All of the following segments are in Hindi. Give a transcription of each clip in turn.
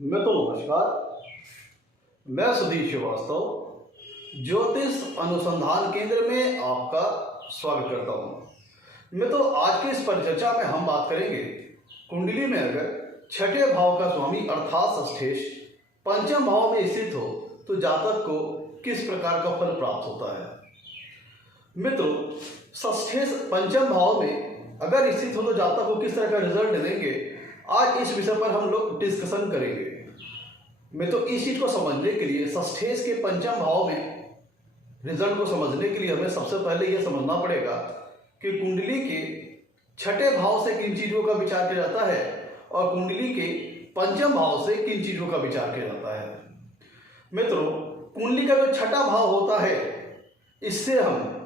नमस्कार। मैं सुधीर श्रीवास्तव ज्योतिष अनुसंधान केंद्र में आपका स्वागत करता हूँ। आज की इस परिचर्चा में हम बात करेंगे कुंडली में अगर छठे भाव का स्वामी अर्थात षष्ठेश पंचम भाव में स्थित हो तो जातक को किस प्रकार का फल प्राप्त होता है। षष्ठेश पंचम भाव में अगर स्थित हो तो जातक को किस तरह का रिजल्ट देंगे, आज इस विषय पर हम लोग डिस्कशन करेंगे। इस चीज को समझने के लिए षष्ठेश के पंचम भाव में रिजल्ट को समझने के लिए हमें सबसे पहले यह समझना पड़ेगा कि कुंडली के छठे भाव से किन चीजों का विचार किया जाता है और कुंडली के पंचम भाव से किन चीजों का विचार किया जाता है। कुंडली का जो छठा भाव होता है, इससे हम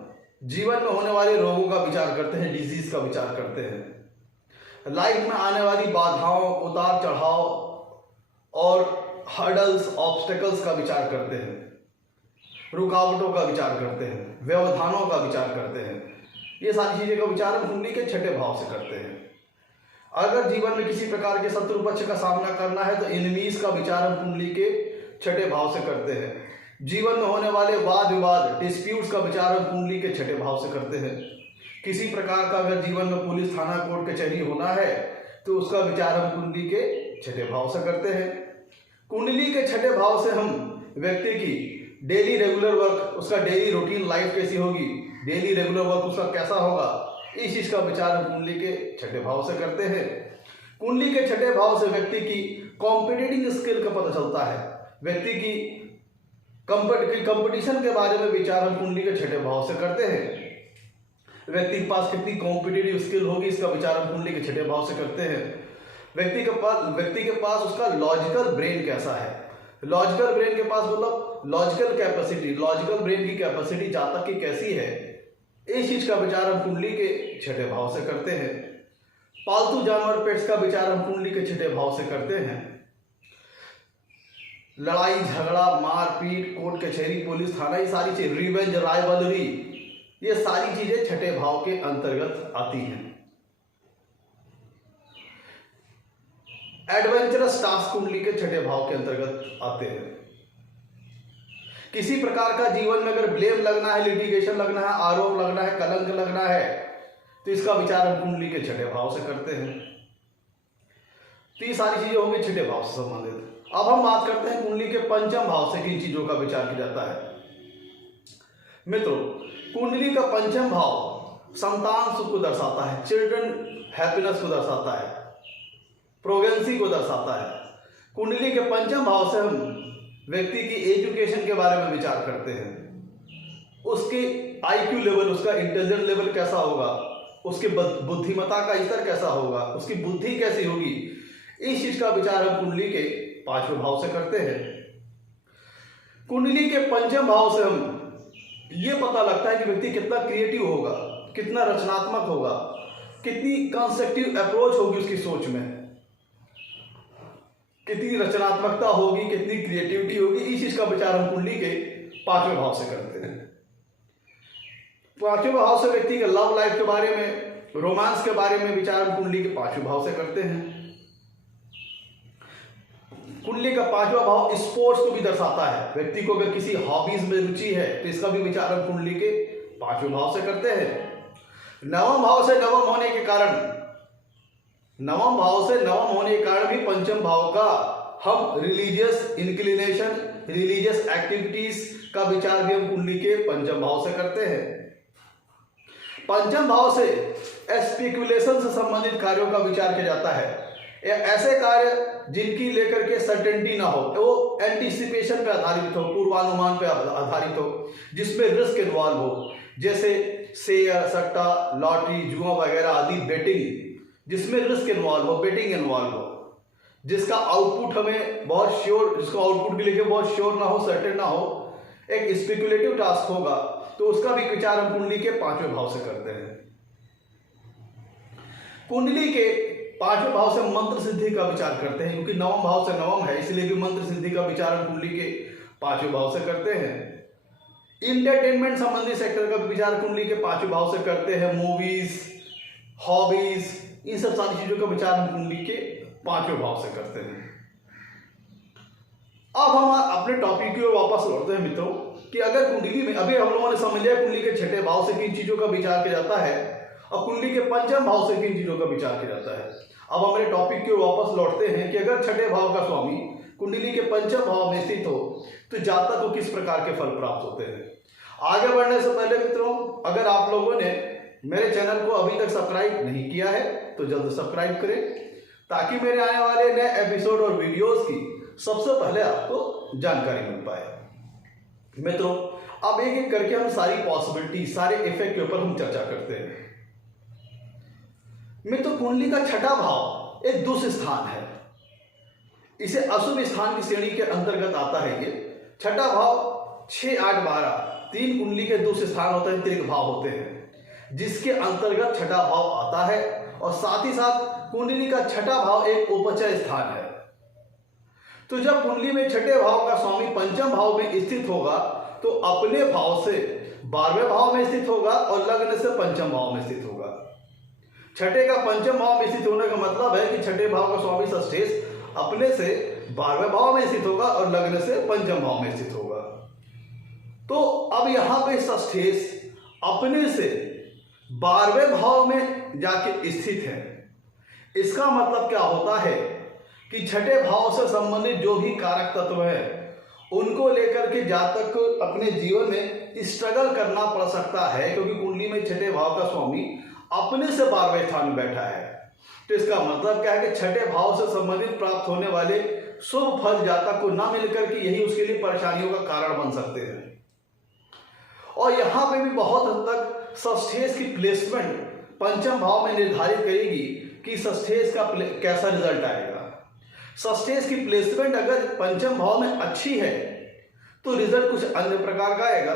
जीवन में होने वाले रोगों का विचार करते हैं, डिजीज का विचार करते हैं, लाइफ में आने वाली बाधाओं, उतार चढ़ाव और हर्डल्स, ऑब्स्टेकल्स का विचार करते हैं, रुकावटों का विचार करते हैं, व्यवधानों का विचार करते हैं। ये सारी चीजें का विचार हम कुंडली के छठे भाव से करते हैं। अगर जीवन में किसी प्रकार के शत्रु पक्ष का सामना करना है तो एनिमीज का विचार हम कुंडली के छठे भाव से करते हैं। जीवन में होने वाले वाद विवाद, डिस्प्यूट्स का विचार हम कुंडली के छठे भाव से करते हैं। किसी प्रकार का अगर जीवन में पुलिस, थाना, कोर्ट कचहरी होना है तो उसका विचार हम कुंडली के छठे भाव से करते हैं। कुंडली के छठे भाव से हम व्यक्ति की डेली रेगुलर वर्क, उसका डेली रूटीन लाइफ कैसी होगी, डेली रेगुलर वर्क उसका कैसा होगा, इस चीज का विचार हम कुंडली के छठे भाव से करते हैं। कुंडली के छठे भाव से व्यक्ति की कॉम्पिटिटिंग स्किल का पता चलता है। व्यक्ति की कंपटीशन के बारे में विचार हम कुंडली के छठे भाव से करते हैं। व्यक्ति के पास कितनी कॉम्पिटिटिव स्किल होगी, इसका विचार हम कुंडली के छठे भाव से करते हैं। व्यक्ति के पास उसका लॉजिकल ब्रेन कैसा है, लॉजिकल ब्रेन के पास मतलब लॉजिकल कैपेसिटी, लॉजिकल ब्रेन की कैपेसिटी जातक की कैसी है, इस चीज का विचार हम कुंडली के छठे भाव से करते हैं। पालतू जानवर, पेट्स का विचार हम कुंडली के छठे भाव से करते हैं। लड़ाई झगड़ा, मारपीट, कोर्ट कचहरी, पुलिस थाना, ये सारी चीज, रिवेंज, राइवलरी, ये सारी चीजें छठे भाव के अंतर्गत आती हैं। एडवेंचरस टास्क कुंडली के छठे भाव के अंतर्गत आते हैं। किसी प्रकार का जीवन में अगर ब्लेम लगना है, लिटिगेशन लगना है, आरोप लगना है, कलंक लगना है, तो इसका विचार हम कुंडली के छठे भाव से करते हैं। तो ये सारी चीजें होंगी छठे भाव से संबंधित। अब हम बात करते हैं कुंडली के पंचम भाव से किन चीजों का विचार किया जाता है। कुंडली का पंचम भाव संतान सुख को दर्शाता है, चिल्ड्रन हैप्पीनेस को दर्शाता है, प्रोगेंसी को दर्शाता है। कुंडली के पंचम भाव से हम व्यक्ति की एजुकेशन के बारे में विचार करते हैं। उसके आईक्यू लेवल, उसका इंटेलिजेंस लेवल कैसा होगा, उसके बुद्धिमत्ता का स्तर कैसा होगा, उसकी बुद्धि कैसी होगी, इस चीज का विचार हम कुंडली के पांचवें भाव से करते हैं। कुंडली के पंचम भाव से हम ये पता लगता है कि व्यक्ति कितना क्रिएटिव होगा, कितना रचनात्मक होगा, कितनी कंस्ट्रक्टिव अप्रोच होगी उसकी सोच में, कितनी रचनात्मकता होगी, कितनी क्रिएटिविटी होगी, इस चीज का विचार हम कुंडली के पांचवें भाव से करते हैं। पांचवें भाव से व्यक्ति के लव लाइफ के बारे में, रोमांस के बारे में विचार हम कुंडली के पांचवें भाव से करते हैं। कुंडली का पांचवा भाव स्पोर्ट्स को भी दर्शाता है। व्यक्ति को अगर किसी हॉबीज में रुचि है तो इसका भी विचार हम कुंडली के पांचवें भाव से करते हैं। नवम भाव से नवम होने के कारण भी पंचम भाव का हम रिलीजियस इंक्लिनेशन, रिलीजियस एक्टिविटीज का विचार भी हम कुंडली के पंचम भाव से करते हैं। पंचम भाव से स्पेकुलेशन से संबंधित कार्यों का विचार किया जाता है। ऐसे कार्य जिनकी लेकर के सर्टेनिटी ना हो, वो एंटीसिपेशन पे आधारित हो, पूर्वानुमान पे आधारित हो, जिसमें रिस्क इन्वॉल्व हो, जैसे शेयर, सट्टा, लॉटरी, जुआ वगैरह आदि बेटिंग, जिसमें रिस्क इन्वॉल्व हो, बेटिंग इन्वॉल्व हो, जिसका आउटपुट हमें बहुत श्योर, जिसको आउटपुट के लिए बहुत श्योर ना हो, सर्टेन ना हो, एक स्पेकुलेटिव टास्क होगा, तो उसका भी विचार हम कुंडली के पांचवें भाव से करते हैं। कुंडली के पांचवें भाव से मंत्र सिद्धि का विचार करते हैं, क्योंकि नवम भाव से नवम है, इसलिए भी मंत्र सिद्धि का विचार हम कुंडली के पांचवें भाव से करते हैं। इंटरटेनमेंट संबंधी सेक्टर का विचार कुंडली के पांचवें भाव से करते हैं। मूवीज, हॉबीज, इन सब सारी चीजों का विचार हम कुंडली के पांचवें भाव से करते हैं। अब हम अपने टॉपिक की ओर वापस लौटते हैं मित्रों कि अगर कुंडली में, अभी हम लोगों ने समझ लिया कुंडली के छठे भाव से किन चीजों का विचार किया जाता है और कुंडली के पंचम भाव से किन चीजों का विचार किया जाता है। अब हमारे टॉपिक की ओर वापस लौटते हैं कि अगर छठे भाव का स्वामी कुंडली के पंचम भाव में स्थित हो तो जातक को किस प्रकार के फल प्राप्त होते हैं। आगे बढ़ने से पहले मित्रों, अगर आप लोगों ने मेरे चैनल को अभी तक सब्सक्राइब नहीं किया है तो जल्द सब्सक्राइब करें ताकि मेरे आने वाले नए एपिसोड और वीडियोस की सबसे पहले आपको जानकारी मिल पाए। मित्रों, अब एक एक करके हम सारी पॉसिबिलिटी, सारे इफेक्ट के ऊपर हम चर्चा करते हैं। मित्रों, कुंडली का छठा भाव एक दुष्ट स्थान है, इसे अशुभ स्थान की श्रेणी के अंतर्गत आता है। ये छठा भाव 6, 8, 12 तीन कुंडली के दुष्ट स्थान होते हैं, त्रिक भाव होते हैं, जिसके अंतर्गत छठा भाव आता है। और साथ ही साथ कुंडली का छठा भाव एक उपचय स्थान है। तो जब कुंडली में छठे भाव का स्वामी पंचम भाव में स्थित होगा तो अपने भाव से 12वें भाव में स्थित होगा और लग्न से पंचम भाव में स्थित होगा। छठे का पंचम भाव में स्थित होने का मतलब है कि छठे भाव का स्वामी षष्ठेश अपने से 12वें भाव में स्थित होगा और लग्न से पंचम भाव में स्थित होगा। तो अब यहां पे षष्ठेश अपने से 12वें भाव में जाके स्थित है। इसका मतलब क्या होता है कि छठे भाव से संबंधित जो भी कारक तत्व है उनको लेकर के जातक को अपने जीवन में स्ट्रगल करना पड़ सकता है, क्योंकि कुंडली में छठे भाव का स्वामी अपने से 12वें स्थान में बैठा है। तो इसका मतलब क्या है कि छठे भाव से संबंधित प्राप्त होने वाले शुभ फल जातक को ना मिलकर के यही उसके लिए परेशानियों का कारण बन सकते हैं। और यहां पे भी बहुत हद तक षष्ठेश की प्लेसमेंट पंचम भाव में निर्धारित करेगी कि षष्ठेश का कैसा रिजल्ट आएगा। षष्ठेश की प्लेसमेंट अगर पंचम भाव में अच्छी है तो रिजल्ट कुछ अन्य प्रकार का आएगा,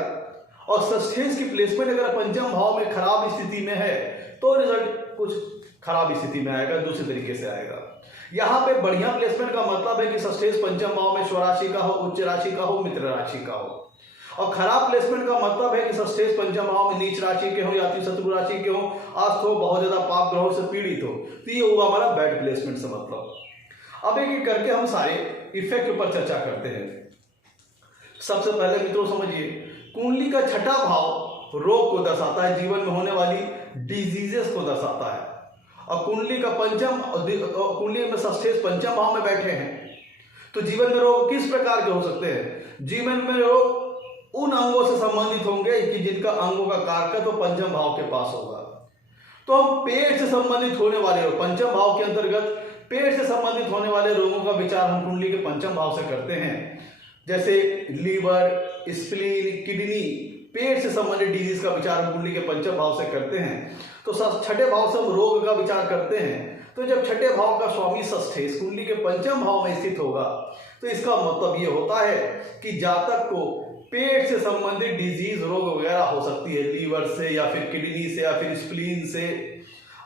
और षष्ठेश की प्लेसमेंट अगर पंचम भाव में खराब स्थिति में है तो रिजल्ट कुछ खराब स्थिति में आएगा, दूसरे तरीके से आएगा। यहाँ पे बढ़िया प्लेसमेंट का मतलब है कि षष्ठेश पंचम भाव में स्वराशि का हो, उच्च राशि का हो, मित्र राशि का हो। और खराब प्लेसमेंट का मतलब है कि षष्ठेश पंचम भाव में नीच राशि के हो या फिर शत्रु राशि के हो, आस्त हो, बहुत ज्यादा पाप ग्रहों से पीड़ित हो, तो ये हुआ हमारा बैड प्लेसमेंट से मतलब। अब एक एक करके हम सारे इफेक्ट के ऊपर चर्चा करते हैं। सबसे पहले मित्रों समझिए, कुंडली का छठा भाव रोग को दर्शाता है, जीवन में होने वाली डिजीजेस को दर्शाता है। और कुंडली का कुंडली में षष्ठेश पंचम भाव में बैठे हैं तो जीवन में रोग किस प्रकार के हो सकते हैं। जीवन में रोग उन अंगों से संबंधित होंगे कि जिनका अंगों का कारक तो पंचम भाव के पास होगा। तो हम पेट से संबंधित होने वाले रोग, पंचम भाव के अंतर्गत पेट से संबंधित होने वाले रोगों का विचार हम कुंडली के पंचम भाव से करते हैं, जैसे लीवर, स्प्लीन, किडनी, पेट से संबंधित डिजीज का विचार हम कुंडली के पंचम भाव से करते हैं। तो छठे भाव से हम रोग का विचार करते हैं। तो जब छठे भाव का स्वामी षष्ठेश कुंडली के पंचम भाव में स्थित होगा तो इसका मतलब ये होता है कि जातक को पेट से संबंधित डिजीज, रोग वगैरह हो सकती है, लीवर से या फिर किडनी से या फिर स्प्लीन से,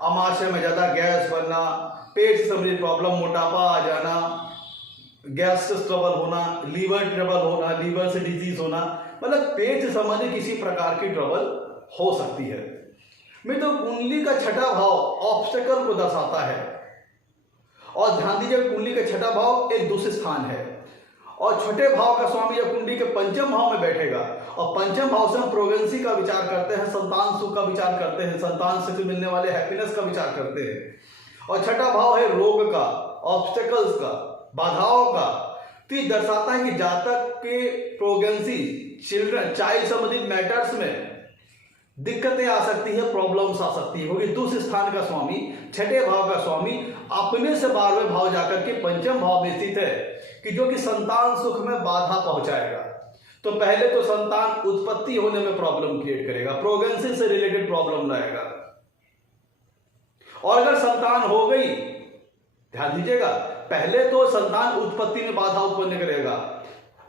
अमाशय में ज्यादा गैस बनना, पेट से संबंधित प्रॉब्लम, मोटापा आ जाना, गैस से ट्रबल होना, लीवर ट्रबल होना, लीवर से डिजीज होना, मतलब पेट से संबंधित किसी प्रकार की ट्रबल हो सकती है। मित्रों, कुंडली का छठा भाव ऑब्स्टेकल को दर्शाता है। और ध्यान दीजिए, कुंडली का छठा भाव एक दुष्ट स्थान है और छठे भाव का स्वामी जब कुंडली के पंचम भाव में बैठेगा, और पंचम भाव से हम प्रेगनेंसी का विचार करते हैं, संतान सुख का विचार करते हैं, संतान से मिलने वाले हैप्पीनेस का विचार करते हैं। और छठा भाव है रोग का, ऑब्स्टेकल्स का, बाधाओं का। तो ये दर्शाता है कि जातक के प्रेगनेंसी, चिल्ड्रन, चाइल्ड संबंधित मैटर्स में दिक्कतें आ सकती है, प्रॉब्लम्स आ सकती है, क्योंकि दूसरे स्थान का स्वामी, छठे भाव का स्वामी अपने से 12वें भाव जाकर के पंचम भाव में स्थित है, कि जो कि संतान सुख में बाधा पहुंचाएगा। तो पहले तो संतान उत्पत्ति होने में प्रॉब्लम क्रिएट करेगा, प्रेगनेंसी से रिलेटेड प्रॉब्लम लाएगा। और अगर संतान हो गई, ध्यान दीजिएगा, पहले तो संतान उत्पत्ति में बाधा उत्पन्न करेगा।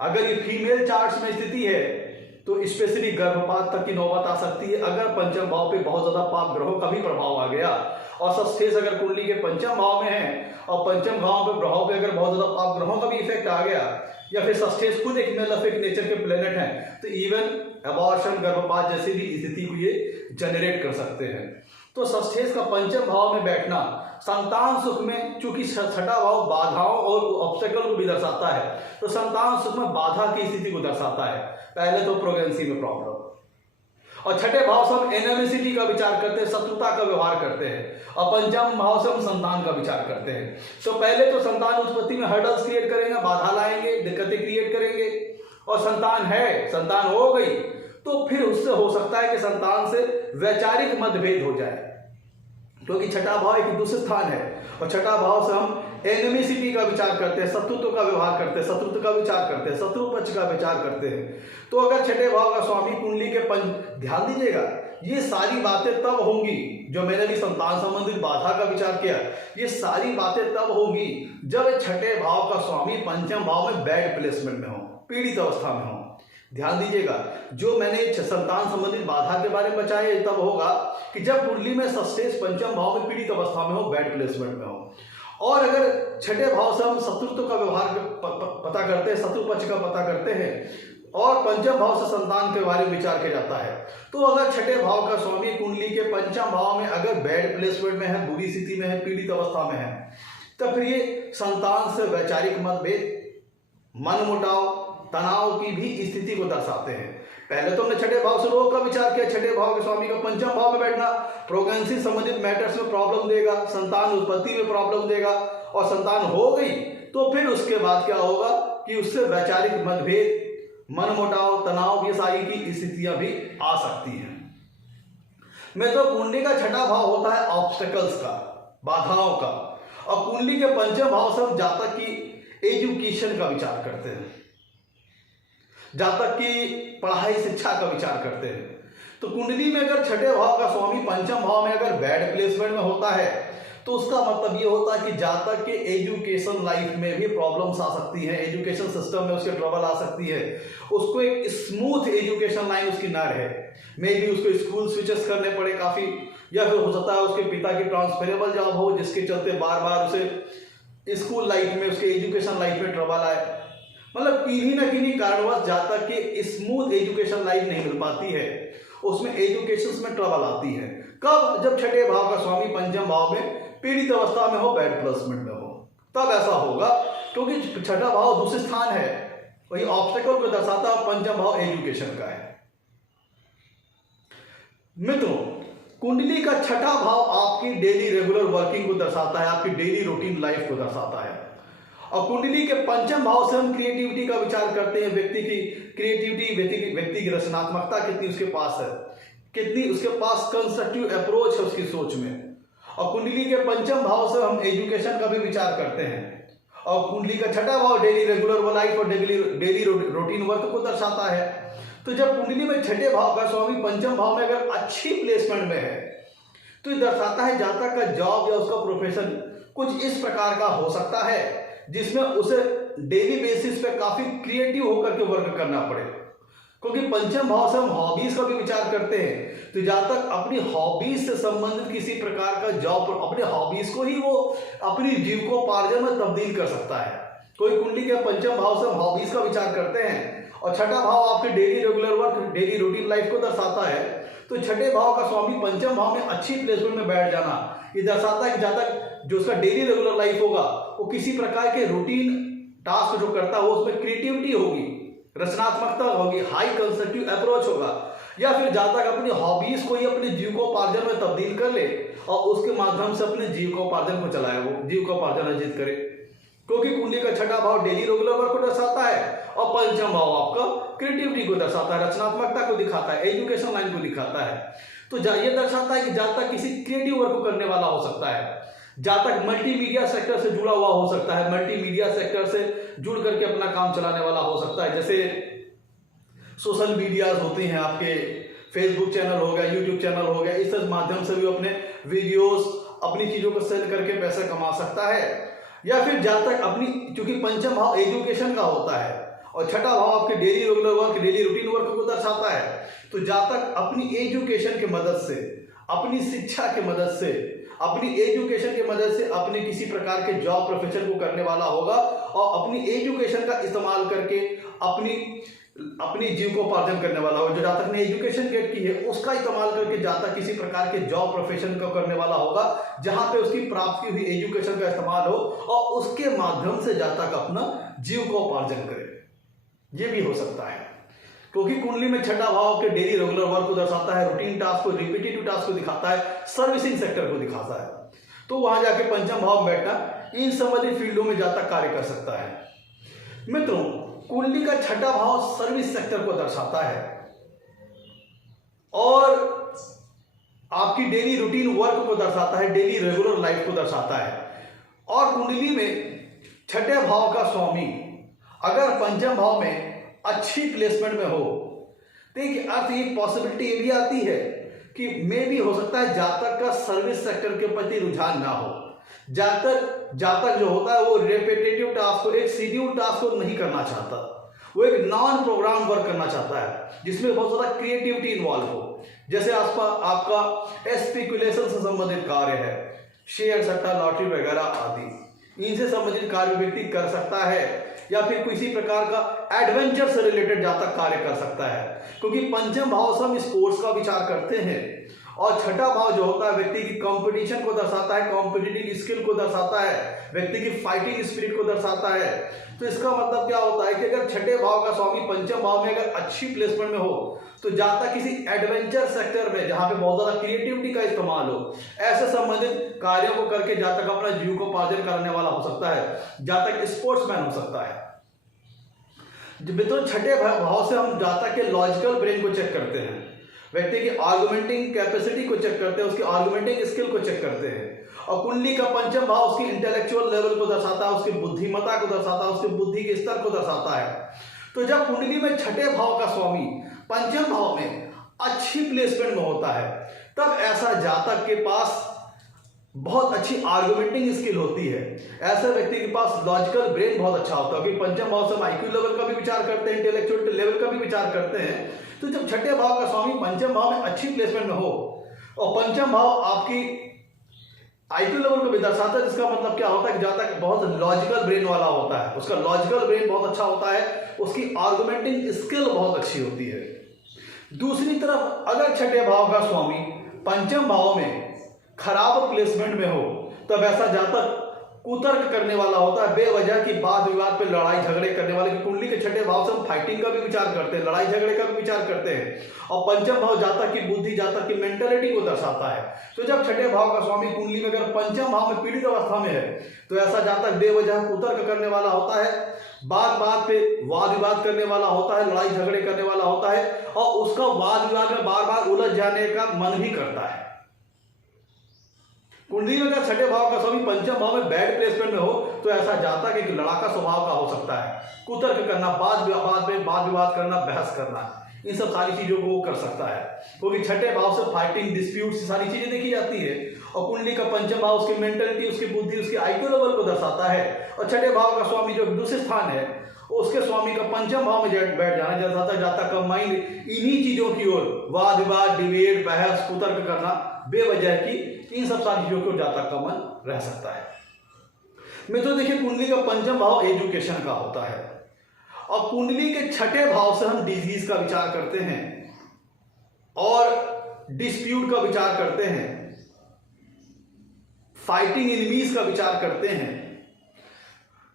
अगर ये फीमेल चार्ट्स में स्थिति है तो स्पेशली गर्भपात तक की नौबत आ सकती है, अगर पंचम भाव पे बहुत ज्यादा पाप ग्रहों का भी प्रभाव आ गया। और षष्ठेश अगर कुंडली के पंचम भाव में है और पंचम भाव पे प्रभाव पे अगर बहुत ज्यादा पाप ग्रहों का भी इफेक्ट आ गया, या फिर षष्ठेश खुद एक मेलेफिक नेचर के प्लेनेट है, तो इवन अबॉर्शन, गर्भपात जैसी भी स्थिति को ये जनरेट कर सकते हैं। तो षष्ठेश का पंचम भाव में बैठना संतान सुख में, चूंकि छठा भाव बाधाओं और ऑब्स्टेकल को भी दर्शाता है, तो संतान सुख में बाधा की स्थिति को दर्शाता है। पहले तो प्रेगनेंसी में प्रॉब्लम, और छठे भाव से हम एनिमिसिटी का विचार करते हैं, शत्रुता का व्यवहार करते हैं, और पंचम भाव से हम संतान का विचार करते हैं। तो पहले तो संतान उत्पत्ति में हर्डल्स क्रिएट करेंगे, बाधा लाएंगे, दिक्कतें क्रिएट करेंगे, और संतान है, संतान हो गई तो फिर उससे हो सकता है कि संतान से वैचारिक मतभेद हो जाए, क्योंकि छठा भाव एक दूसरे स्थान है, और छठा भाव से हम एनिमिसिटी का विचार करते हैं, शत्रुत्व का व्यवहार करते हैं, शत्रुत्व का विचार करते हैं, शत्रु पक्ष का विचार करते हैं। तो अगर छठे भाव का स्वामी कुंडली के ध्यान दीजिएगा, ये सारी बातें तब होंगी, जो मैंने भी संतान संबंधित बाधा का विचार किया, ये सारी बातें तब होंगी जब छठे भाव का स्वामी पंचम भाव में बैड प्लेसमेंट में हो, पीड़ित अवस्था में हो। ध्यान दीजिएगा, जो मैंने संतान संबंधित बाधा के बारे में बताया तब होगा कि जब कुंडली में सस्टेस पंचम भाव में पीड़ित अवस्था में हो, बैड प्लेसमेंट में हो। और अगर छठे भाव से हम शत्रुत्व का व्यवहार पता करते हैं, शत्रु पक्ष का पता करते हैं, और पंचम भाव से संतान के बारे में विचार किया जाता है, तो अगर छठे भाव का स्वामी कुंडली के पंचम भाव में अगर बैड प्लेसमेंट में है, बुरी स्थिति में है, पीड़ित अवस्था में है, तो फिर ये संतान से वैचारिक मतभेद, मनमुटाव, तनाव की भी स्थिति को दर्शाते हैं। पहले तो हमने छठे भाव से रोग का विचार किया, छठे भाव के स्वामी का पंचम भाव में बैठना प्रेगनेंसी संबंधित मैटर्स में प्रॉब्लम देगा, संतान उत्पत्ति में प्रॉब्लम देगा, और संतान हो गई तो फिर उसके बाद क्या होगा कि उससे वैचारिक मतभेद, मनमुटाव, तनाव, ये सारी की स्थितियां भी आ सकती हैं। में तो कुंडली का छठा भाव होता है ऑब्स्टेकल्स का, बाधाओं का, और कुंडली के पंचम भाव से हम जातक की एजुकेशन का विचार करते हैं, जातक की पढ़ाई शिक्षा का विचार करते हैं। तो कुंडली में अगर छठे भाव का स्वामी पंचम भाव में अगर बैड प्लेसमेंट में होता है, तो उसका मतलब ये होता है कि जातक के एजुकेशन लाइफ में भी प्रॉब्लम्स आ सकती हैं, एजुकेशन सिस्टम में उसके ट्रबल आ सकती है, उसको एक स्मूथ एजुकेशन लाइन उसकी ना रहे, मे भी उसको स्कूल स्विचेस करने पड़े काफ़ी, या फिर हो सकता है उसके पिता की ट्रांसफरेबल जॉब हो जिसके चलते बार बार उसे स्कूल लाइफ में, उसके एजुकेशन लाइफ में ट्रबल आए। मतलब किन्हीं ना किन्हीं कारणवश जातक की स्मूथ एजुकेशन लाइफ नहीं मिल पाती है, उसमें एजुकेशन में ट्रबल आती है। कब? जब छठे भाव का स्वामी पंचम भाव में पीड़ित अवस्था में हो, बैड प्लेसमेंट में हो, तब ऐसा होगा, क्योंकि छठा भाव दूसरे स्थान है, वही ऑब्स्टेकल को दर्शाता है, पंचम भाव एजुकेशन का है। मित्रों, कुंडली का छठा भाव आपकी डेली रेगुलर वर्किंग को दर्शाता है, आपकी डेली रूटीन लाइफ को दर्शाता है, और कुंडली के पंचम भाव से हम क्रिएटिविटी का विचार करते हैं, व्यक्ति की क्रिएटिविटी, व्यक्ति की रचनात्मकता कितनी उसके पास है, कितनी उसके पास कंस्ट्रक्टिव अप्रोच है उसकी सोच में। और कुंडली के पंचम भाव से हम एजुकेशन का भी विचार करते हैं, और कुंडली का छठा भाव डेली रेगुलर लाइफ और डेली रूटीन वर्क को दर्शाता है। तो जब कुंडली में छठे भाव का स्वामी पंचम भाव में अगर अच्छी प्लेसमेंट में है, तो ये दर्शाता है जातक का जॉब या उसका प्रोफेशन कुछ इस प्रकार का हो सकता है जिसमें उसे डेली बेसिस पे काफी क्रिएटिव होकर के वर्क करना पड़े, क्योंकि पंचम भाव से हम हॉबीज का भी विचार करते हैं। तो जातक अपनी हॉबीज से संबंधित किसी प्रकार का जॉब, अपने हॉबीज को ही वो अपनी जीविकोपार्जन में तब्दील कर सकता है। कोई कुंडली के पंचम भाव से हम हॉबीज का विचार करते हैं, और छठा भाव आपके daily regular work, daily routine life को दर्शाता है। तो छठे भाव का स्वामी पंचम भाव में अच्छी प्लेसमेंट में बैठ जाना ये दर्शाता है कि जातक जो उसका डेली रेगुलर लाइफ होगा वो किसी प्रकार के रूटीन टास्क जो करता है वो उसमें क्रिएटिविटी होगी, रचनात्मकता होगी, हाई कंस्ट्रक्टिव अप्रोच होगा, या फिर जातक अपनी हॉबीज को ही अपने जीविकोपार्जन में तब्दील कर ले और उसके माध्यम से अपने जीविकोपार्जन को चलाए, वो जीविकोपार्जन अर्जित करे। क्योंकि कुंडली का छठा भाव डेली रेगुलर वर्क को दर्शाता है, और पंचम भाव आपका क्रिएटिविटी को दर्शाता है, रचनात्मकता को दिखाता है, एजुकेशन लाइन को दिखाता है। तो ये दर्शाता है कि जातक किसी क्रिएटिव वर्क को करने वाला हो सकता है, जातक मल्टीमीडिया सेक्टर से जुड़ा हुआ हो सकता है, मल्टीमीडिया सेक्टर से जुड़ करके अपना काम चलाने वाला हो सकता है। जैसे सोशल मीडियाज होते हैं, आपके फेसबुक चैनल हो गया, यूट्यूब चैनल हो गया, इस माध्यम से भी अपने वीडियोस, अपनी चीजों को सेल करके पैसा कमा सकता है। या फिर जातक अपनी, क्योंकि पंचम भाव एजुकेशन का होता है और छठा भाव आपके daily regular work, daily routine work को दर्शाता है, तो जातक अपनी एजुकेशन की मदद से, अपनी शिक्षा की मदद से, अपनी एजुकेशन की मदद से अपने किसी प्रकार के जॉब प्रोफेशन को करने वाला होगा, और अपनी एजुकेशन का इस्तेमाल करके अपनी अपनी जीविकोपार्जन करने वाला हो, जो जातक ने एजुकेशन गेट की है उसका इस्तेमाल करके जातक किसी प्रकार के जॉब प्रोफेशन को करने वाला होगा जहां पे उसकी प्राप्त की हुई एजुकेशन का इस्तेमाल हो और उसके माध्यम से जातक अपना जीविकोपार्जन करे। ये भी हो सकता है क्योंकि कुंडली में छठा भाव के डेली रेगुलर वर्क को दर्शाता है, रूटीन टास्क को, रिपीटेटिव टास्क को दिखाता है, सर्विसिंग सेक्टर को दिखाता है। तो वहां जाके पंचम भाव में बैठना इन संबंधित फील्डों में जातक कार्य कर सकता है। मित्रों, कुंडली का छठा भाव सर्विस सेक्टर को दर्शाता है और आपकी डेली रूटीन वर्क को दर्शाता है, डेली रेगुलर लाइफ को दर्शाता है। और कुंडली में छठे भाव का स्वामी अगर पंचम भाव में अच्छी प्लेसमेंट में हो तो एक अर्थ एक पॉसिबिलिटी ये भी आती है कि मे भी हो सकता है जातक का सर्विस सेक्टर के प्रति रुझान ना हो। जातक जो होता है वो रेपिटेटिव टास्क को, एक शेड्यूल टास्क को नहीं करना चाहता, वो एक नॉन प्रोग्राम वर्क करना चाहता है जिसमें बहुत ज्यादा क्रिएटिविटी इन्वॉल्व हो। जैसे आपका स्पेकुलेशन से संबंधित कार्य है, शेयर सट्टा लॉटरी वगैरह आदि, इनसे संबंधित कार्य व्यक्ति कर सकता है या फिर किसी प्रकार का एडवेंचर से रिलेटेड जातक कार्य कर सकता है क्योंकि पंचम भाव से हम स्पोर्ट्स का विचार करते हैं और छठा भाव जो होता है व्यक्ति की कंपटीशन को दर्शाता है, कॉम्पिटिटिव स्किल को दर्शाता है, व्यक्ति की फाइटिंग स्पिरिट को दर्शाता है। तो इसका मतलब क्या होता है कि अगर छठे भाव का स्वामी पंचम भाव में अगर अच्छी प्लेसमेंट में हो तो जातक किसी एडवेंचर सेक्टर में जहां पे बहुत ज्यादा क्रिएटिविटी का इस्तेमाल हो, ऐसे संबंधित कार्यों को करके जातक अपना जीविकोपार्जन करने वाला हो सकता है, जातक स्पोर्ट्समैन हो सकता है। मित्रों, छठे भाव से हम जातक के लॉजिकल ब्रेन को चेक करते हैं, व्यक्ति की आर्गुमेंटिंग कैपेसिटी को चेक करते हैं, उसकी आर्गुमेंटिंग स्किल को चेक करते हैं। और कुंडली का पंचम भाव उसकी इंटेलेक्चुअल लेवल को दर्शाता है, उसकी बुद्धिमत्ता को दर्शाता है, उसके बुद्धि के स्तर को दर्शाता है। तो जब कुंडली में छठे भाव का स्वामी पंचम भाव में अच्छी प्लेसमेंट में होता है तब ऐसा जातक के पास बहुत अच्छी आर्गुमेंटिंग स्किल होती है, ऐसे व्यक्ति के पास लॉजिकल ब्रेन बहुत अच्छा होता है क्योंकि पंचम भाव से हम आईक्यू लेवल का भी विचार करते हैं, इंटेलेक्चुअल लेवल का भी विचार करते हैं। तो जब छठे भाव का स्वामी पंचम भाव में अच्छी प्लेसमेंट में हो और पंचम भाव आपकी आईक्यू लेवल को भी दर्शाता है, जिसका मतलब क्या होता है कि जातक बहुत लॉजिकल ब्रेन वाला होता है, उसका लॉजिकल ब्रेन बहुत अच्छा होता है, उसकी आर्गुमेंटिंग स्किल बहुत अच्छी होती है। दूसरी तरफ अगर छठे भाव का स्वामी पंचम भाव में खराब प्लेसमेंट में हो तब ऐसा जातक कुतर्क करने वाला होता है, बेवजह की वाद विवाद पे लड़ाई झगड़े करने वाले। कुंडली के छठे भाव से हम फाइटिंग का भी विचार करते हैं, लड़ाई झगड़े का भी विचार करते हैं। और पंचम भाव जातक की बुद्धि, जातक की मेंटेलिटी को दर्शाता है। तो जब छठे भाव का स्वामी कुंडली में अगर पंचम भाव में पीड़ित अवस्था में है तो ऐसा जातक बेवजह कुतर्क करने वाला होता है, बात बात पे वाद विवाद करने वाला होता है, लड़ाई झगड़े करने वाला होता है और उसका वाद विवाद में बार बार उलझ जाने का मन भी करता है। कुंडली में अगर छठे भाव का स्वामी पंचम भाव में बैड प्लेसमेंट में हो तो ऐसा जातक एक लड़ाका स्वभाव का हो सकता है, कुतर्क करना, वाद विवाद करना, बहस करना, इन सब सारी चीजों को वो कर सकता है क्योंकि छठे भाव से फाइटिंग, डिस्प्यूट सारी चीजें देखी जाती है। और कुंडली का पंचम भाव उसकी मेंटलिटी, उसकी बुद्धि, उसकी आईक्यू लेवल को दर्शाता है। और छठे भाव का स्वामी जो दूसरे स्थान है उसके स्वामी का पंचम भाव में बैठ जाना दर्शाता है जातक का माइंड इन्हीं चीजों की ओर, वाद विवाद, डिबेट, बहस, कुतर्क करना, बेवजह की इन सब सारी चीजों को जातक का मन रह सकता है। मित्रों देखिए, कुंडली का पंचम भाव एजुकेशन का होता है और कुंडली के छठे भाव से हम डिजीज का विचार करते हैं और डिस्प्यूट का विचार करते हैं, फाइटिंग एनिमीज का विचार करते हैं।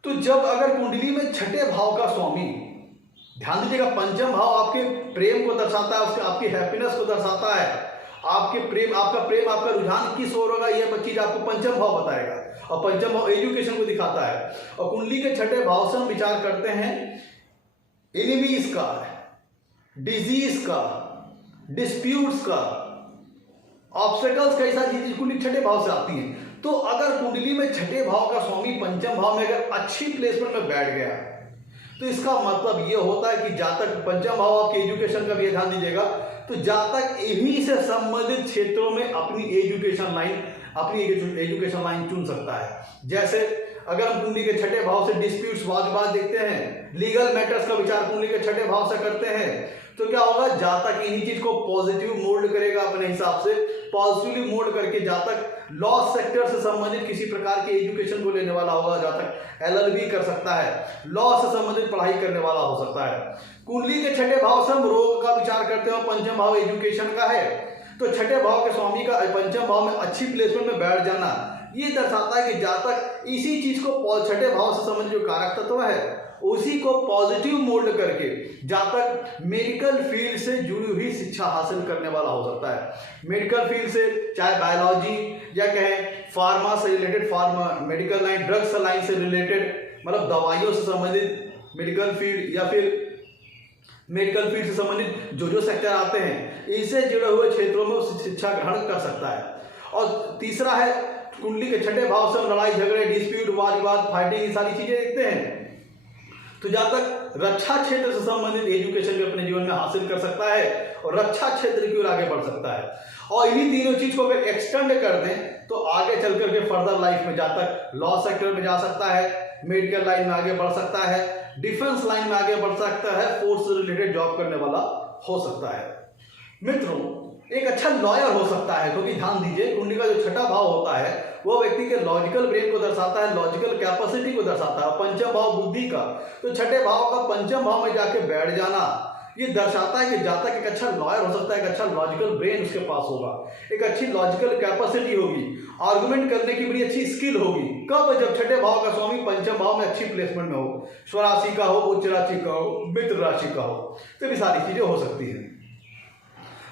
तो जब अगर कुंडली में छठे भाव का स्वामी, ध्यान दीजिएगा, पंचम भाव आपके प्रेम को दर्शाता है, उसके आपकी हैप्पीनेस को दर्शाता है, आपका प्रेम, आपका रुझान किस ओर होगा यह चीज आपको पंचम भाव बताएगा और पंचम भाव एजुकेशन को दिखाता है। और कुंडली के छठे भाव से हम विचार करते हैं एनिमीज का, डिजीज का, डिस्प्यूट्स का, ऑब्स्टेकल्स का, ऐसा चीज कुंडली छठे भाव से आती है। तो अगर कुंडली में छठे भाव का स्वामी पंचम भाव में अगर अच्छी प्लेसमेंट में बैठ गया तो इसका मतलब यह होता है कि जातक, पंचम भाव आपके एजुकेशन का भी ध्यान दीजिएगा, तो जातक इन्हीं से संबंधित क्षेत्रों में अपनी एजुकेशन लाइन चुन सकता है। जैसे अगर हम कुंडली के छठे भाव से डिस्प्यूट्स, वाद विवाद देखते हैं, लीगल मैटर्स का विचार कुंडली के छठे भाव से करते हैं, तो क्या होगा, जातक इन्हीं चीज को पॉजिटिव मोल्ड करेगा अपने हिसाब से, पॉजिटिवली मोल्ड करके जातक लॉ सेक्टर से संबंधित किसी प्रकार के एजुकेशन को लेने वाला होगा, जातक LLB कर सकता है, लॉ से संबंधित पढ़ाई करने वाला हो सकता है। कुंडली के छठे भाव से हम रोग का विचार करते हैं, पंचम भाव एजुकेशन का है, तो छठे भाव के स्वामी का पंचम भाव में अच्छी प्लेसमेंट में बैठ जाना ये दर्शाता है कि जातक इसी चीज को छठे भाव से संबंधित जो कारक तत्व है उसी को पॉजिटिव मोल्ड करके जातक मेडिकल फील्ड से जुड़ी हुई शिक्षा हासिल करने वाला हो सकता है। मेडिकल फील्ड से चाहे बायोलॉजी या कहें फार्मा से related, pharma medical line, drugs line से रिलेटेड, मतलब दवाइयों से संबंधित मेडिकल फील्ड या फिर मेडिकल फील्ड से संबंधित जो सेक्टर आते हैं इससे जुड़े हुए क्षेत्रों में शिक्षा ग्रहण कर सकता है। और तीसरा है कुंडली के छठे भाव से हम लड़ाई झगड़े, डिस्प्यूट, वाद विवाद, फाइटिंग ये सारी चीजें देखते हैं। तो जहां तक रक्षा क्षेत्र से संबंधित एजुकेशन भी अपने जीवन में हासिल कर सकता है और रक्षा क्षेत्र की ओर आगे बढ़ सकता है। और इन्हीं तीनों चीज को अगर एक्सटेंड कर दें तो आगे चल करके फर्दर लाइफ में जातक लॉ सेक्टर में जा सकता है, मेडिकल लाइन में आगे बढ़ सकता है, डिफेंस लाइन में आगे बढ़ सकता है, फोर्स से रिलेटेड जॉब करने वाला हो सकता है। मित्रों, एक अच्छा लॉयर हो सकता है, क्योंकि ध्यान दीजिए कुंडली का जो छठा भाव होता है वो व्यक्ति के लॉजिकल ब्रेन को दर्शाता है, लॉजिकल कैपेसिटी को दर्शाता है। पंचम भाव बुद्धि का, तो छठे भाव का पंचम भाव में जाके बैठ जाना ये दर्शाता है कि जातक एक अच्छा लॉयर हो सकता है, एक अच्छा लॉजिकल ब्रेन उसके पास होगा, एक अच्छी लॉजिकल कैपेसिटी होगी, आर्गुमेंट करने की बड़ी अच्छी स्किल होगी। कब? जब छठे भाव का स्वामी पंचम भाव में अच्छी प्लेसमेंट में हो, स्वराशि का हो, उच्च राशि का हो, मित्र राशि का हो, तो भी सारी चीजें हो सकती हैं।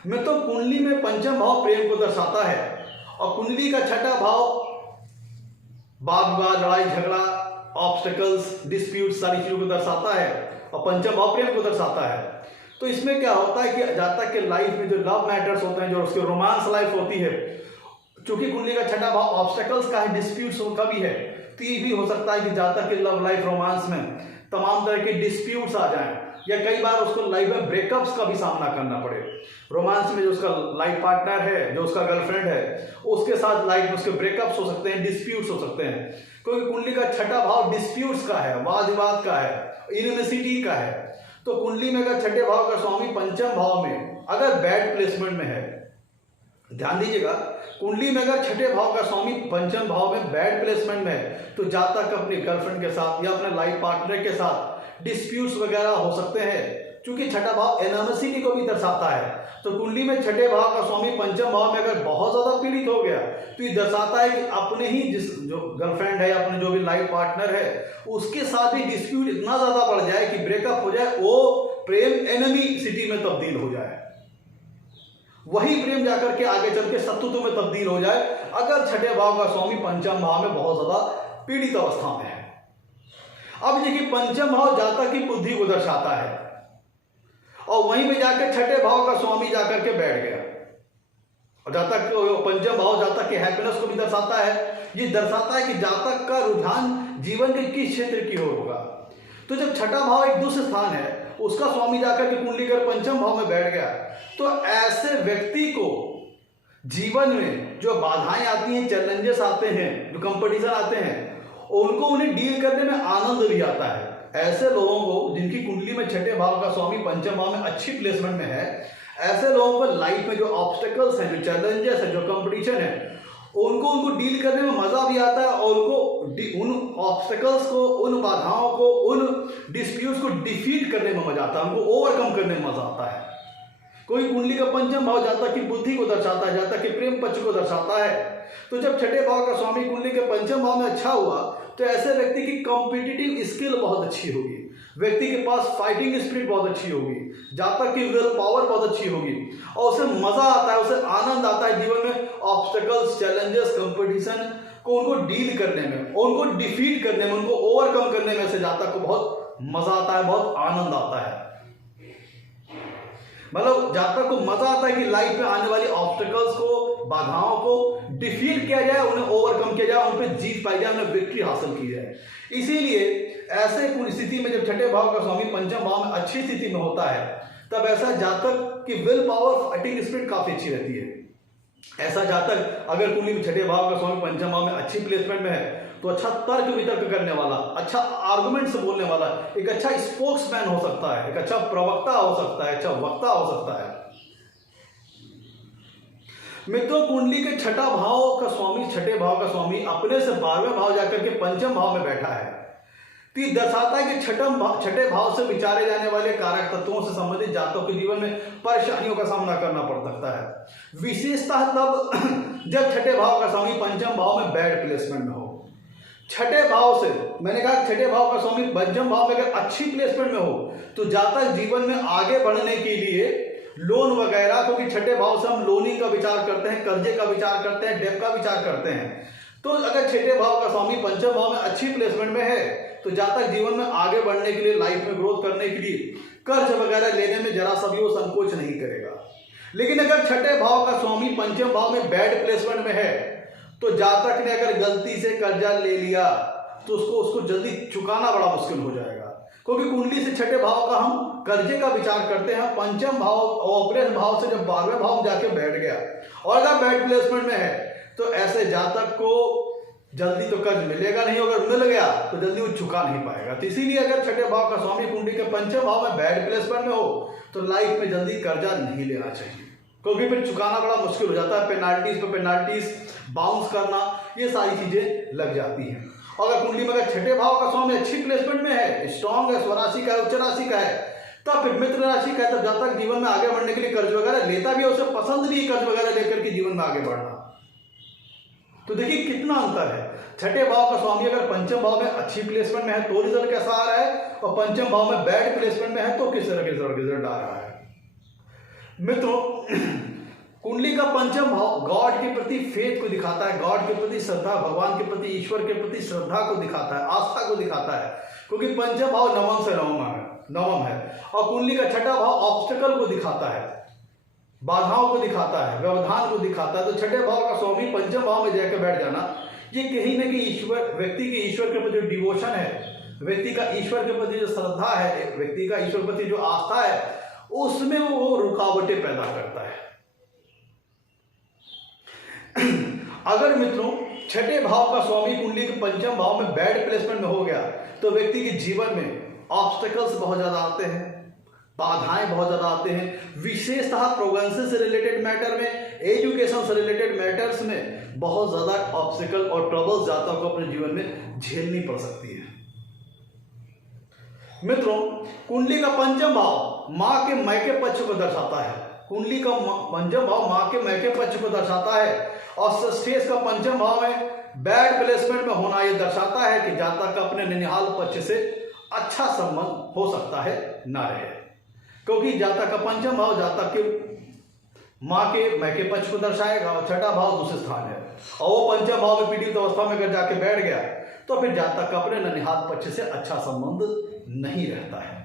मैं तो कुंडली में पंचम भाव प्रेम को दर्शाता है और कुंडली का छठा भाव वाद विवाद, लड़ाई झगड़ा, ऑब्स्टेकल्स, डिस्प्यूट सारी चीजों को दर्शाता है और पंचम भाव प्रेम को दर्शाता है। तो इसमें क्या होता है कि जातक के लाइफ में जो लव मैटर्स होते हैं, जो उसके रोमांस लाइफ होती है, चूंकि कुंडली का छठा भाव ऑब्स्टेकल्स का है, डिस्प्यूट्स का भी है, तो ये भी हो सकता है कि जातक के लव लाइफ रोमांस में तमाम तरह के डिस्प्यूट्स आ जाएं या कई बार उसको लाइफ में ब्रेकअप्स का भी सामना करना पड़े। रोमांस में जो उसका लाइफ पार्टनर है, जो उसका गर्लफ्रेंड है, उसके साथ लाइफ में उसके ब्रेकअप्स हो सकते हैं, डिस्प्यूट्स हो सकते हैं, क्योंकि कुंडली का छठा भाव डिस्प्यूट्स का है, वाद विवाद का है, इनमेसिटी का है। तो कुंडली में अगर छठे भाव का स्वामी पंचम भाव में अगर बैड प्लेसमेंट में है, ध्यान दीजिएगा, कुंडली में अगर छठे भाव का स्वामी पंचम भाव में बैड प्लेसमेंट में है तो जातक अपनी गर्लफ्रेंड के साथ या अपने लाइफ पार्टनर के साथ डिस्प्यूट्स वगैरह हो सकते हैं, क्योंकि छठा भाव एनामसिटी को भी दर्शाता है। तो कुंडली में छठे भाव का स्वामी पंचम भाव में अगर बहुत ज्यादा पीड़ित हो गया तो ये दर्शाता है कि अपने ही जो गर्लफ्रेंड है, अपने जो भी लाइफ पार्टनर है, उसके साथ भी डिस्प्यूट इतना ज्यादा बढ़ जाए कि ब्रेकअप हो जाए, वो प्रेम एनिमिसिटी में तब्दील हो जाए, वही प्रेम जाकर के आगे चल के शत्रुत्व में तब्दील हो जाए अगर छठे भाव का स्वामी पंचम भाव में बहुत ज्यादा पीड़ित अवस्था में है। अब देखिए, पंचम भाव जातक की बुद्धि को दर्शाता है और वहीं पे जाकर छठे भाव का स्वामी जाकर के बैठ गया और जातक पंचम भाव जातक के हैप्पीनेस को भी दर्शाता है। ये दर्शाता है कि जातक का रुझान जीवन के किस क्षेत्र की ओर होगा। तो जब छठा भाव एक दूसरे स्थान है, उसका स्वामी जाकर के कुंडली कर पंचम भाव में बैठ गया, तो ऐसे व्यक्ति को जीवन में जो बाधाएं आती हैं, चैलेंजेस आते हैं, जो कंपटीशन आते हैं, उन्हें डील करने में आनंद भी आता है। ऐसे लोगों को जिनकी कुंडली में छठे भाव का स्वामी पंचम भाव में अच्छी प्लेसमेंट में है, ऐसे लोगों को लाइफ में जो ऑब्स्टेकल्स हैं, जो चैलेंजेस हैं, जो कंपटीशन है, उनको डील करने में मजा भी आता है और उनको उन ऑब्स्टेकल्स को, उन बाधाओं को, उन डिस्प्यूट्स को डिफीट करने में मजा आता है, उनको ओवरकम करने में मजा आता है। कोई कुंडली का पंचम भाव जातक की बुद्धि को दर्शाता है, जातक के प्रेम पक्ष को दर्शाता है। तो जब छठे भाव का स्वामी कुंडली के पंचम भाव में अच्छा हुआ तो ऐसे व्यक्ति की कॉम्पिटिटिव स्किल बहुत अच्छी होगी, व्यक्ति के पास फाइटिंग स्पिरिट बहुत अच्छी होगी, जातक की विल पावर बहुत अच्छी होगी और उसे मजा आता है, उसे आनंद आता है जीवन में ऑब्स्टेकल्स, चैलेंजेस, कंपटीशन को उनको डील करने में, उनको डिफीट करने में, उनको ओवरकम करने में से जातक को बहुत मजा आता है, बहुत आनंद आता है। मतलब जातक को मजा आता है कि लाइफ में आने वाली ऑब्स्टेकल्स को, बाधाओं को डिफीट किया जाए, उन्हें ओवरकम किया जाए, उन पर जीत पाई जाए, उन्हें विक्ट्री हासिल की जाए। इसीलिए ऐसे स्थिति में जब छठे भाव का स्वामी पंचम भाव में अच्छी स्थिति में होता है, तब ऐसा जातक की विल पावर, फाइटिंग स्पिरिट काफी अच्छी रहती है। ऐसा जातक अगर कुंडली में छठे भाव का स्वामी पंचम भाव में अच्छी प्लेसमेंट में है तो अच्छा तर्क वितर्क करने वाला, अच्छा आर्गुमेंट से बोलने वाला, एक अच्छा स्पोक्समैन हो सकता है, एक अच्छा प्रवक्ता हो सकता है, अच्छा वक्ता हो सकता है। मित्रों, कुंडली के छठा भाव का स्वामी, छठे भाव का स्वामी अपने से 12वें भाव जाकर के पंचम भाव में बैठा है। तो ये दर्शाता है कि छठे भाव से विचारे जाने वाले कारक तत्वों से संबंधित जातकों के जीवन में परेशानियों का सामना करना पड़ सकता है। विशेषतः तब जब छठे भाव का स्वामी पंचम भाव में बैड प्लेसमेंट में हो। छठे भाव से, मैंने कहा छठे भाव का स्वामी पंचम भाव में अगर अच्छी प्लेसमेंट में हो तो जातक जीवन में आगे बढ़ने के लिए लोन वगैरह, क्योंकि छठे भाव से हम लोनिंग का विचार करते हैं, कर्जे का विचार करते हैं, डेप का विचार करते हैं। तो अगर छठे भाव का स्वामी पंचम भाव में अच्छी प्लेसमेंट में है तो जातक जीवन में आगे बढ़ने के लिए, लाइफ में ग्रोथ करने के लिए कर्ज वगैरह लेने में जरा सा भी वो संकोच नहीं करेगा। लेकिन अगर छठे भाव का स्वामी पंचम भाव में बैड प्लेसमेंट में है तो जातक ने अगर गलती से कर्जा ले लिया तो उसको जल्दी चुकाना बड़ा मुश्किल हो जाएगा, क्योंकि कुंडली से छठे भाव का हम कर्जे का विचार करते हैं। पंचम भाव ऑपरेट भाव से जब 12वें भाव में जाके बैठ गया और अगर बैड प्लेसमेंट में है तो ऐसे जातक को जल्दी तो कर्ज मिलेगा नहीं, अगर मिल गया तो जल्दी वो चुका नहीं पाएगा। तो इसीलिए अगर छठे भाव का स्वामी कुंडली के पंचम भाव में बैड प्लेसमेंट में हो तो लाइफ में जल्दी कर्जा नहीं लेना चाहिए, क्योंकि फिर चुकाना बड़ा मुश्किल हो जाता है। पेनाल्टीज पे पेनाल्टीज, बाउंस करना, ये सारी चीजें लग जाती हैं। और अगर कुंडली में अगर छठे भाव का स्वामी अच्छी प्लेसमेंट में है, स्ट्रांग है, स्वराशि का है, उच्च राशि का है, तब फिर मित्र राशि का है, तब जातक जीवन में आगे बढ़ने के लिए कर्ज वगैरह लेता भी है, उसे पसंद भी कर्ज वगैरह लेकर के जीवन में आगे बढ़ना। तो देखिए कितना अंतर है। छठे भाव का स्वामी अगर पंचम भाव में अच्छी प्लेसमेंट में है तो रिजल्ट कैसा आ रहा है, और पंचम भाव में बैड प्लेसमेंट में है तो किस तरह के रिजल्ट आ रहा है। मित्रों, कुंडली का पंचम भाव गॉड के प्रति फेथ को दिखाता है, गॉड के प्रति श्रद्धा, भगवान के प्रति, ईश्वर के प्रति श्रद्धा को दिखाता है, आस्था को दिखाता है, क्योंकि पंचम भाव नवम से नवम है। और कुंडली का छठा भाव ऑब्स्टेकल को दिखाता है, बाधाओं को दिखाता है, व्यवधान को दिखाता है। तो छठे भाव का स्वामी पंचम भाव में जाकर बैठ जाना, ये कहीं ना कहीं व्यक्ति की ईश्वर के प्रति जो डिवोशन है, व्यक्ति का ईश्वर के प्रति जो श्रद्धा है, व्यक्ति का ईश्वर के प्रति जो आस्था है, उसमें वो रुकावटें पैदा करता है। अगर मित्रों छठे भाव का स्वामी कुंडली के पंचम भाव में बैड प्लेसमेंट में हो गया तो व्यक्ति के जीवन में ऑब्स्टेकल्स बहुत ज्यादा आते हैं, बाधाएं बहुत ज्यादा आते हैं। विशेषतः प्रोग्रेशन से रिलेटेड मैटर में, एजुकेशन से रिलेटेड मैटर्स में बहुत ज्यादा ऑब्स्टेकल और ट्रबल्स जातकों को अपने जीवन में झेलनी पड़ सकती है। मित्रों, कुंडली का पंचम भाव मां के मैके पक्ष को दर्शाता है। कुंडली का पंचम भाव मां के मैके पक्ष को दर्शाता है, और सस्टेस का पंचम भाव में बैड प्लेसमेंट में होना यह दर्शाता है कि जातक का अपने निनिहाल पक्ष से अच्छा संबंध हो सकता है ना रहे, क्योंकि जातक का पंचम भाव जातक के मां के मैके पक्ष को दर्शाएगा और छठा भाव दूसरे स्थान है, और वो पंचम भाव में पीड़ित अवस्था में अगर जाके बैठ गया तो फिर जातक का अपने ननिहाल पक्ष से अच्छा संबंध नहीं रहता है।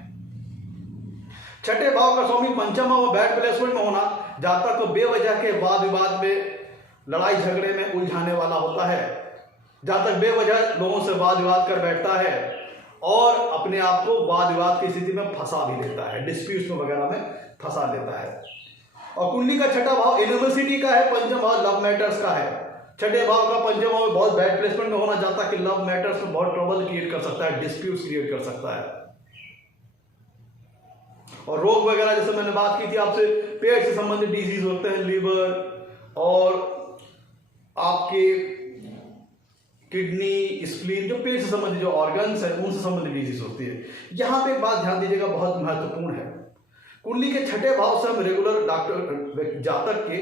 छठे भाव का स्वामी पंचम भाव में बैड प्लेसमेंट में होना जातक को बेवजह के वाद विवाद में, लड़ाई झगड़े में उलझाने वाला होता है। जातक बेवजह लोगों से वाद विवाद कर बैठता है और अपने आप को वाद विवाद की स्थिति में फंसा भी लेता है, डिस्प्यूट्स में वगैरह में फंसा लेता है। और कुंडली का छठा भाव यूनिवर्सिटी का है, पंचम भाव लव मैटर्स का है। छठे भाव का पंचम भाव में बहुत बैड प्लेसमेंट में होना जाता है कि लव मैटर्स में बहुत ट्रबल क्रिएट कर सकता है, डिस्प्यूट्स क्रिएट कर सकता है। और रोग वगैरह जैसे मैंने बात की थी आपसे, पेट से संबंधित डिजीज होते हैं, लीवर और आपके किडनी, स्प्लीन, जो पेट से संबंधित जो ऑर्गन्स हैं उनसे संबंधित डिजीज होती है। यहां पे एक बात ध्यान दीजिएगा, बहुत महत्वपूर्ण है। कुंडली के छठे भाव से हम रेगुलर जातक के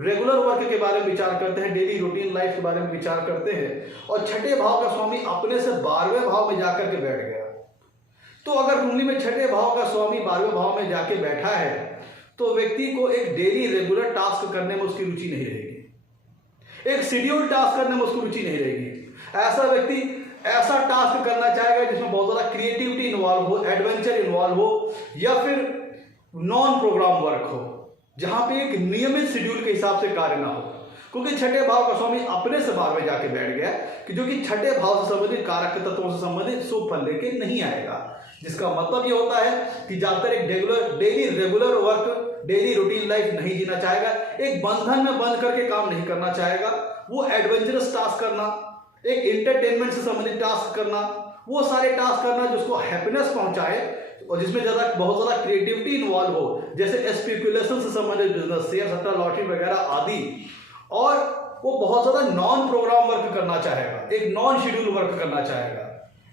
रेगुलर वर्क के बारे में विचार करते हैं, डेली रूटीन लाइफ के बारे में विचार करते हैं, और छठे भाव का स्वामी अपने से 12वें भाव में जाकर के बैठ गया। तो अगर कुंडली में छठे भाव का स्वामी 12वें भाव में जाके बैठा है तो व्यक्ति को एक डेली रेगुलर टास्क करने में उसकी रुचि नहीं रहेगी, एक शेड्यूल टास्क करने में उसकी रुचि नहीं रहेगी। ऐसा व्यक्ति ऐसा टास्क करना चाहेगा जिसमें बहुत ज्यादा क्रिएटिविटी इन्वॉल्व हो, एडवेंचर इन्वॉल्व हो, या फिर नॉन प्रोग्राम वर्क हो, जहां पे एक नियमित शेड्यूल के हिसाब से कार्य ना हो। क्योंकि छठे भाव का स्वामी अपने से 12वें जाके बैठ गया कि जो कि छठे भाव से संबंधित कारक तत्वों से संबंधित शुभ फल लेके नहीं आएगा, जिसका मतलब ये होता है कि जाकर एक daily regular work, daily routine life नहीं जीना चाहेगा, एक बंधन में बंध करके काम नहीं करना चाहेगा। वो एडवेंचरस टास्क करना, एक एंटरटेनमेंट से संबंधित टास्क करना, वो सारे टास्क करना जो उसको हैप्पीनेस पहुंचाए और जिसमें बहुत ज्यादा क्रिएटिविटी इन्वॉल्व हो, जैसे स्पेकुलेशन से संबंधित बिजनेस, शेयर सट्टा, लॉटरी वगैरह आदि, और वो बहुत ज़्यादा नॉन प्रोग्राम वर्क करना चाहेगा, एक नॉन शेड्यूल वर्क करना चाहेगा,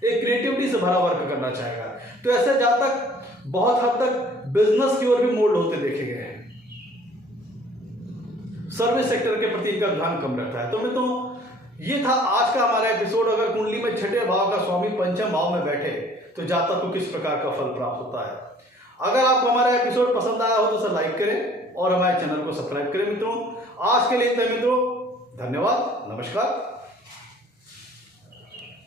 एक क्रिएटिविटी से भरा वर्क करना चाहेगा। तो ऐसे जहाँ तक बहुत हद तक बिजनेस की ओर भी मोल्ड होते देखे गए हैं। सर्विस सेक्टर के प्रति इनका ध्यान कम रहता है। तो मित्रों, ये था आज का हमारा एपिसोड। अगर कुंडली में छठे भाव का स्वामी पंचम भाव में बैठे तो जातक को किस प्रकार का फल प्राप्त होता है। अगर आपको हमारा एपिसोड पसंद आया हो तो उसे लाइक करें और हमारे चैनल को सब्सक्राइब करें। मित्रों, आज के लिए इतना। मित्रों, धन्यवाद, नमस्कार।